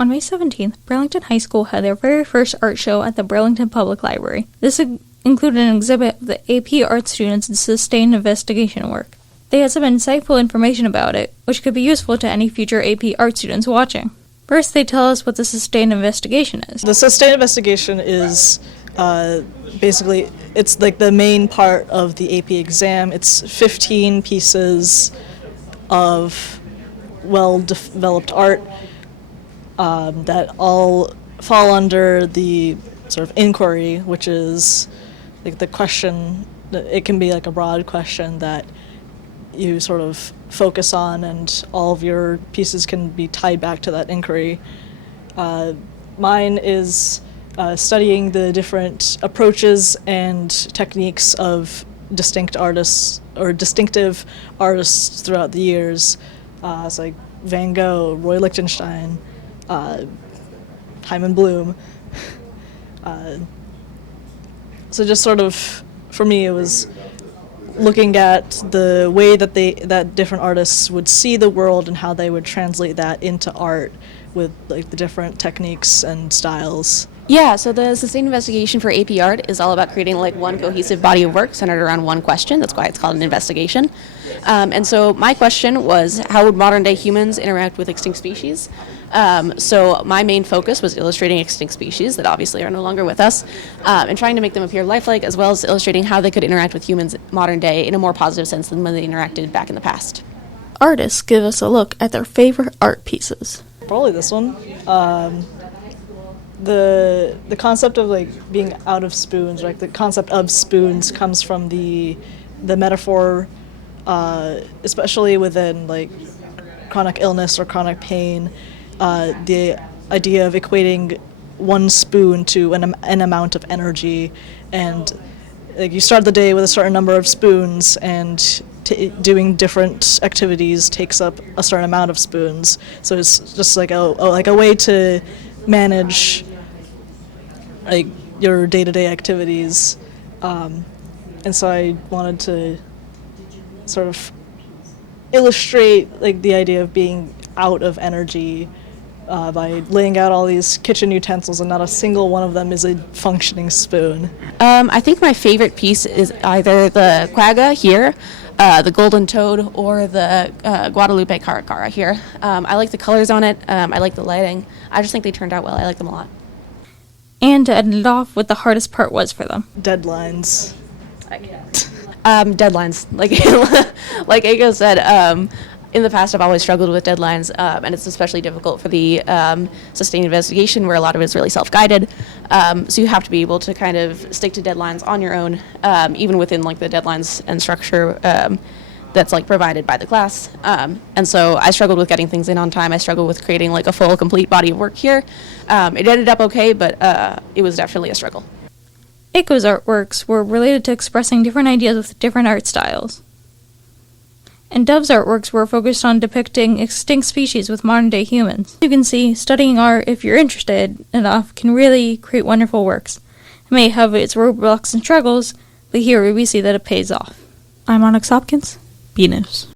On May 17th, Burlington High School had their very first art show at the Burlington Public Library. This included an exhibit of the AP art students' sustained investigation work. They had some insightful information about it, which could be useful to any future AP art students watching. First, they tell us what the sustained investigation is. The sustained investigation is basically, it's like the main part of the AP exam. It's 15 pieces of well-developed art that all fall under the sort of inquiry, which is like the question. It can be like a broad question that you sort of focus on, and all of your pieces can be tied back to that inquiry. Mine is studying the different approaches and techniques of distinct artists or distinctive artists throughout the years. It's like Van Gogh, Roy Lichtenstein, Hyman Bloom. So just sort of, for me, it was looking at the way that different artists would see the world and how they would translate that into art with like the different techniques and styles. Yeah, so the sustained investigation for AP Art is all about creating like one cohesive body of work centered around one question. That's why it's called an investigation. And so my question was, how would modern day humans interact with extinct species? So my main focus was illustrating extinct species that obviously are no longer with us, and trying to make them appear lifelike, as well as illustrating how they could interact with humans modern day in a more positive sense than when they interacted back in the past. Artists give us a look at their favorite art pieces. Probably this one. The concept of like being out of spoons, like the concept of spoons, comes from the metaphor, especially within like chronic illness or chronic pain. The idea of equating one spoon to an amount of energy, and like you start the day with a certain number of spoons, and doing different activities takes up a certain amount of spoons. So it's just like a way to manage like your day-to-day activities, and so I wanted to sort of illustrate like the idea of being out of energy by laying out all these kitchen utensils, and not a single one of them is a functioning spoon. I think my favorite piece is either the quagga here, the golden toad, or the Guadalupe caracara here. I like the colors on it. I like the lighting. I just think they turned out well. I like them a lot. And to end it off, what the hardest part was for them. Deadlines. Deadlines. Like Aiko said, in the past I've always struggled with deadlines, and it's especially difficult for the sustained investigation, where a lot of it is really self-guided. So you have to be able to kind of stick to deadlines on your own, even within like the deadlines and structure that's like provided by the class. And so I struggled with getting things in on time. I struggled with creating like a full, complete body of work here. It ended up okay, but it was definitely a struggle. Aiko's artworks were related to expressing different ideas with different art styles. And Dove's artworks were focused on depicting extinct species with modern-day humans. You can see, studying art, if you're interested enough, can really create wonderful works. It may have its roadblocks and struggles, but here we see that it pays off. I'm Onyx Hopkins, BNEWS.